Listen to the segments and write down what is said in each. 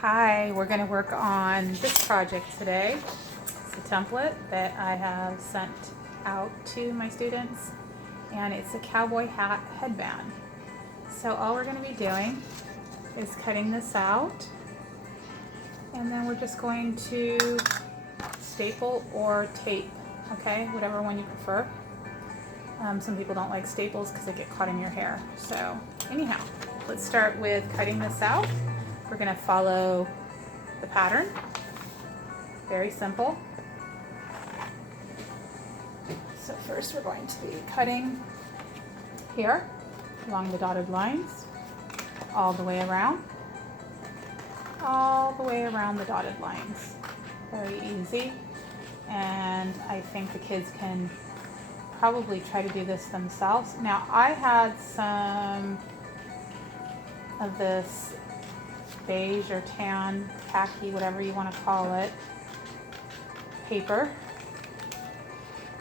Hi, we're going to work on this project today. It's a template that I have sent out to my students, and it's a cowboy hat headband. So all we're going to be doing is cutting this out, and then we're just going to staple or tape, okay, whatever one you prefer. Some people don't like staples because they get caught in your hair. So anyhow, let's start with cutting this out. We're going to follow the pattern. Very simple. So first we're going to be cutting here along the dotted lines, all the way around the dotted lines. Very easy. And I think the kids can probably try to do this themselves. Now I had some of this beige or tan, khaki, whatever you want to call it, paper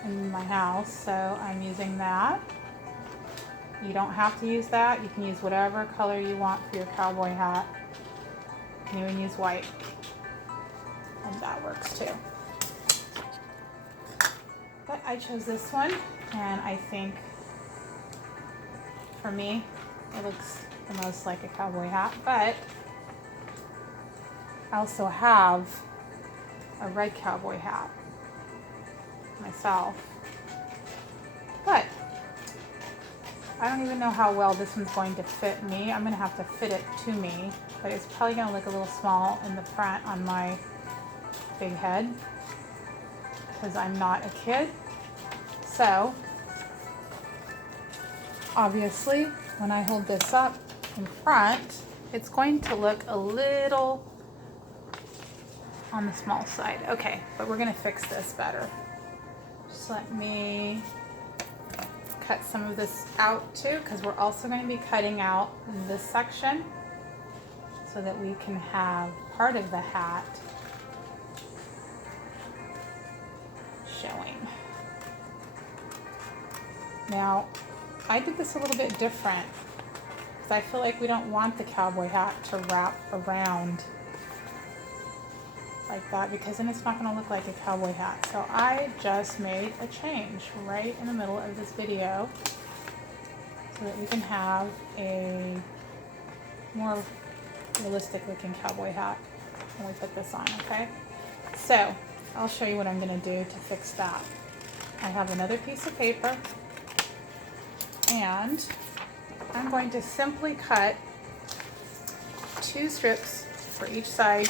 in my house, so I'm using that. You don't have to use that. You can use whatever color you want for your cowboy hat. You can even use white, and that works too. But I chose this one, and I think for me it looks the most like a cowboy hat, but I also have a red cowboy hat myself, but I don't even know how well this one's going to fit me. I'm going to have to fit it to me, but it's probably going to look a little small in the front on my big head because I'm not a kid. So obviously when I hold this up in front, it's going to look a little on the small side. Okay, but we're going to fix this better. Just let me cut some of this out too, because we're also going to be cutting out this section so that we can have part of the hat showing. Now, I did this a little bit different because I feel like we don't want the cowboy hat to wrap around like that, because then it's not going to look like a cowboy hat. So I just made a change right in the middle of this video so that we can have a more realistic looking cowboy hat when we put this on, okay? So I'll show you what I'm going to do to fix that. I have another piece of paper, and I'm going to simply cut 2 strips for each side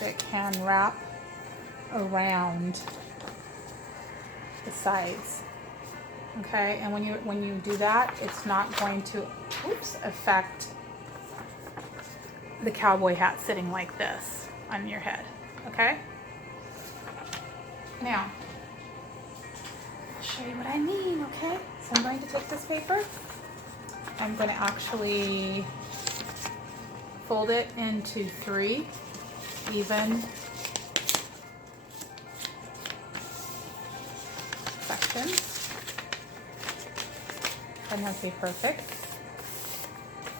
that can wrap around the sides, okay? And when you do that, it's not going to affect the cowboy hat sitting like this on your head, okay? Now I'll show you what I mean, okay? So I'm going to take this paper, I'm going to actually fold it into 3 even sections. Doesn't have to be perfect,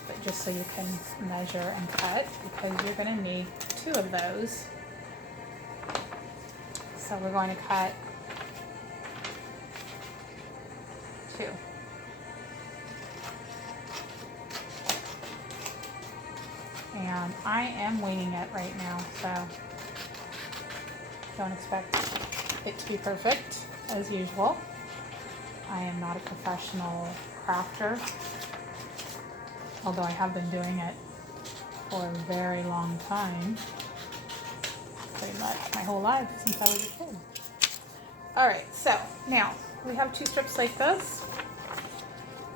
but just so you can measure and cut, because you're going to need 2 of those. So we're going to cut 2. And I am winging it right now, so don't expect it to be perfect as usual. I am not a professional crafter, although I have been doing it for a very long time, pretty much my whole life since I was a kid. Alright, so now we have 2 strips like this.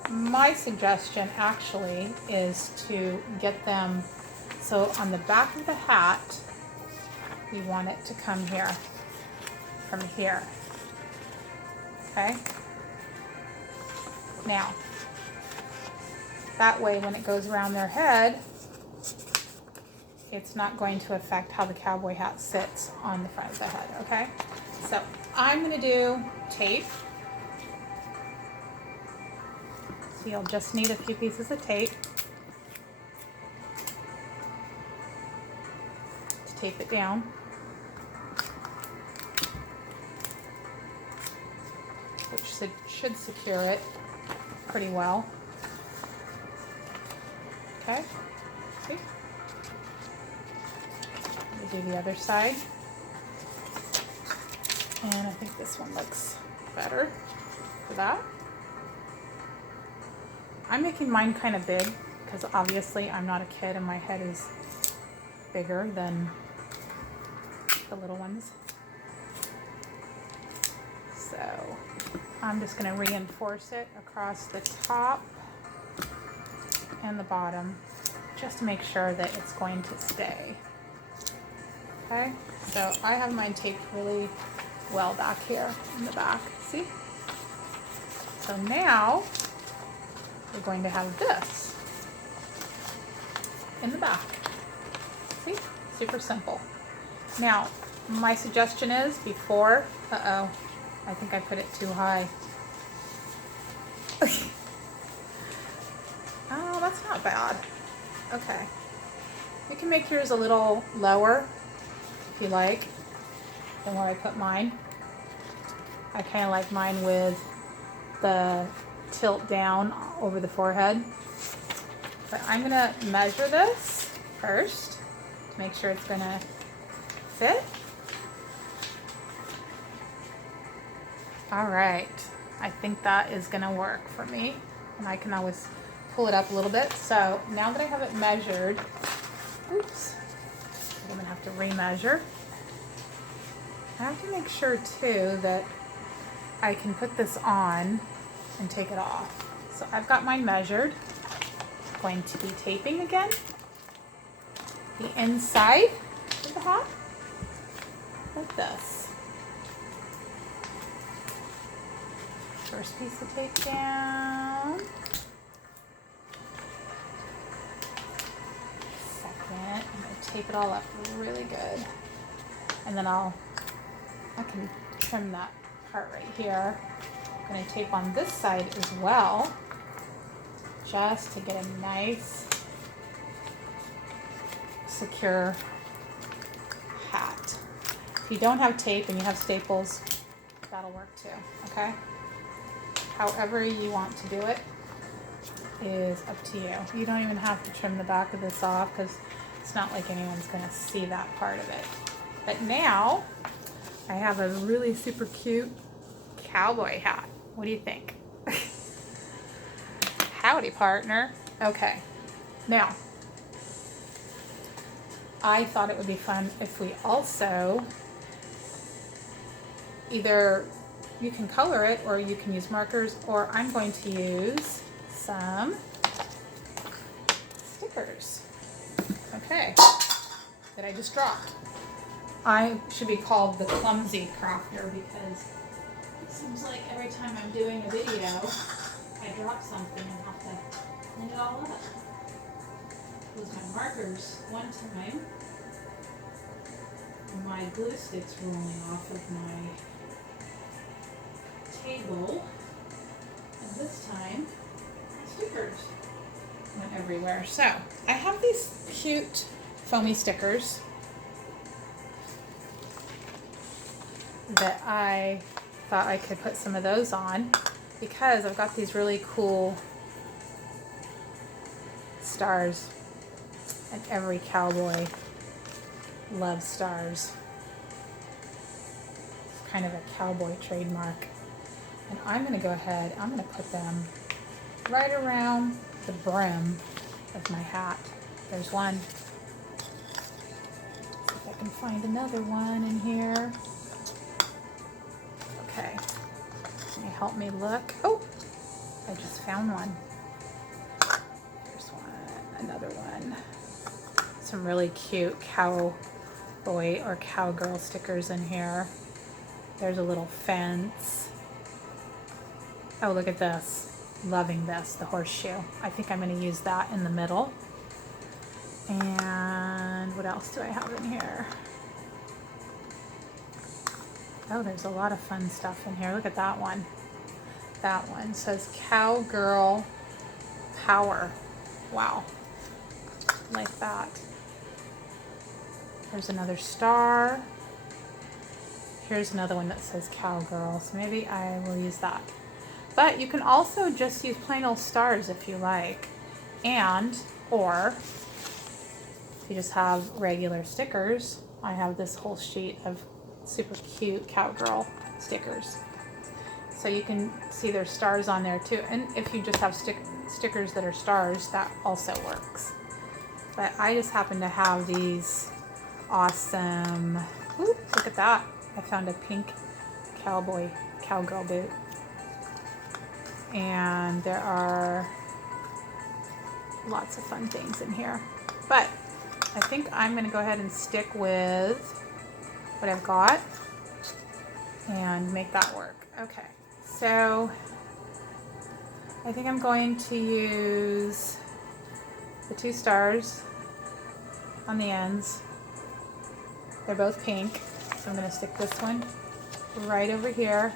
My suggestion actually is to get them so on the back of the hat, we want it to come here, from here, okay? Now, that way when it goes around their head, it's not going to affect how the cowboy hat sits on the front of the head, okay? So I'm going to do tape. So you'll just need a few pieces of tape. tape it down. Which should secure it pretty well. Okay, see? We'll do the other side. And I think this one looks better for that. I'm making mine kind of big because obviously I'm not a kid and my head is bigger than the little ones. So I'm just going to reinforce it across the top and the bottom just to make sure that it's going to stay. Okay, so I have mine taped really well back here in the back, see? So now we're going to have this in the back. See? Super simple. Now, my suggestion is before, I think I put it too high. Oh, that's not bad. Okay. You can make yours a little lower if you like than where I put mine. I kind of like mine with the tilt down over the forehead. But I'm going to measure this first to make sure it's going to fit. All right, I think that is going to work for me, and I can always pull it up a little bit. So now that I have it measured, oops, I'm going to have to remeasure. I have to make sure too that I can put this on and take it off. So I've got mine measured. I'm going to be taping again the inside of the hat like this. First piece of tape down. Second, I'm going to tape it all up really good. And then I can trim that part right here. I'm going to tape on this side as well, just to get a nice, secure hat. If you don't have tape and you have staples, that'll work too, okay? However you want to do it is up to you. You don't even have to trim the back of this off because it's not like anyone's going to see that part of it. But now I have a really super cute cowboy hat. What do you think? Howdy, partner. Okay, now I thought it would be fun if we also either you can color it or you can use markers, or I'm going to use some stickers. Okay, that I just dropped. I should be called the clumsy crafter because it seems like every time I'm doing a video, I drop something and have to clean it all up. It was my markers one time. My glue sticks rolling off of my table, and this time stickers went everywhere. So I have these cute foamy stickers that I thought I could put some of those on because I've got these really cool stars, and every cowboy loves stars. It's kind of a cowboy trademark. And I'm going to go ahead, I'm going to put them right around the brim of my hat. There's one. See if I can find another one in here. Okay. Can you help me look? Oh, I just found one. There's one, another one. Some really cute cowboy or cowgirl stickers in here. There's a little fence. Oh, look at this. Loving this, the horseshoe. I think I'm going to use that in the middle. And what else do I have in here? Oh, there's a lot of fun stuff in here. Look at that one. That one says Cowgirl Power. Wow. Like that. There's another star. Here's another one that says cowgirl, so maybe I will use that. But you can also just use plain old stars if you like. Or if you just have regular stickers, I have this whole sheet of super cute cowgirl stickers. So you can see there's stars on there too. And if you just have stickers that are stars, that also works. But I just happen to have these awesome, ooh, look at that. I found a pink cowgirl boot. And there are lots of fun things in here. But I think I'm gonna go ahead and stick with what I've got and make that work. Okay, so I think I'm going to use the 2 stars on the ends. They're both pink, so I'm gonna stick this one right over here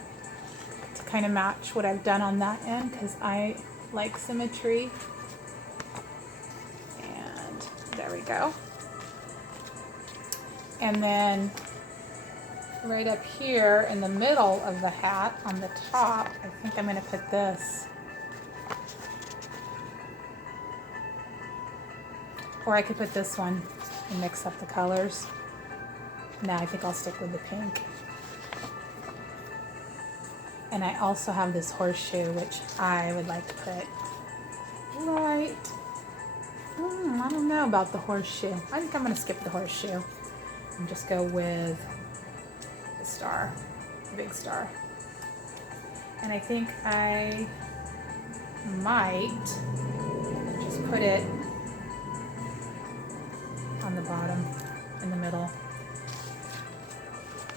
to kind of match what I've done on that end because I like symmetry. And there we go. And then right up here in the middle of the hat on the top, I think I'm going to put this. Or I could put this one and mix up the colors. No, I think I'll stick with the pink. And I also have this horseshoe, which I would like to put right. I don't know about the horseshoe. I think I'm going to skip the horseshoe and just go with the star, the big star. And I think I might just put it on the bottom, in the middle.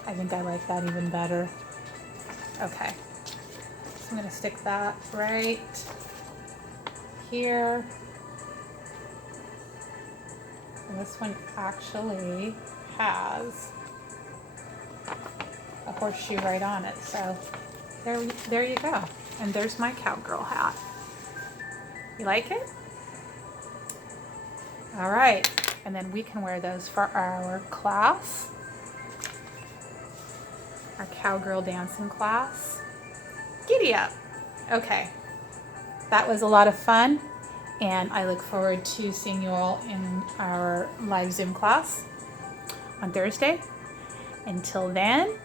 I think I like that even better. Okay, so I'm going to stick that right here. And this one actually has a horseshoe right on it. So there you go. And there's my cowgirl hat. You like it? All right. And then we can wear those for our class, our cowgirl dancing class. Giddy up. Okay. That was a lot of fun. And I look forward to seeing you all in our live Zoom class on Thursday. Until then,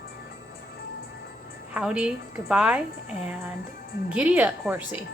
howdy, goodbye, and giddy up, horsey.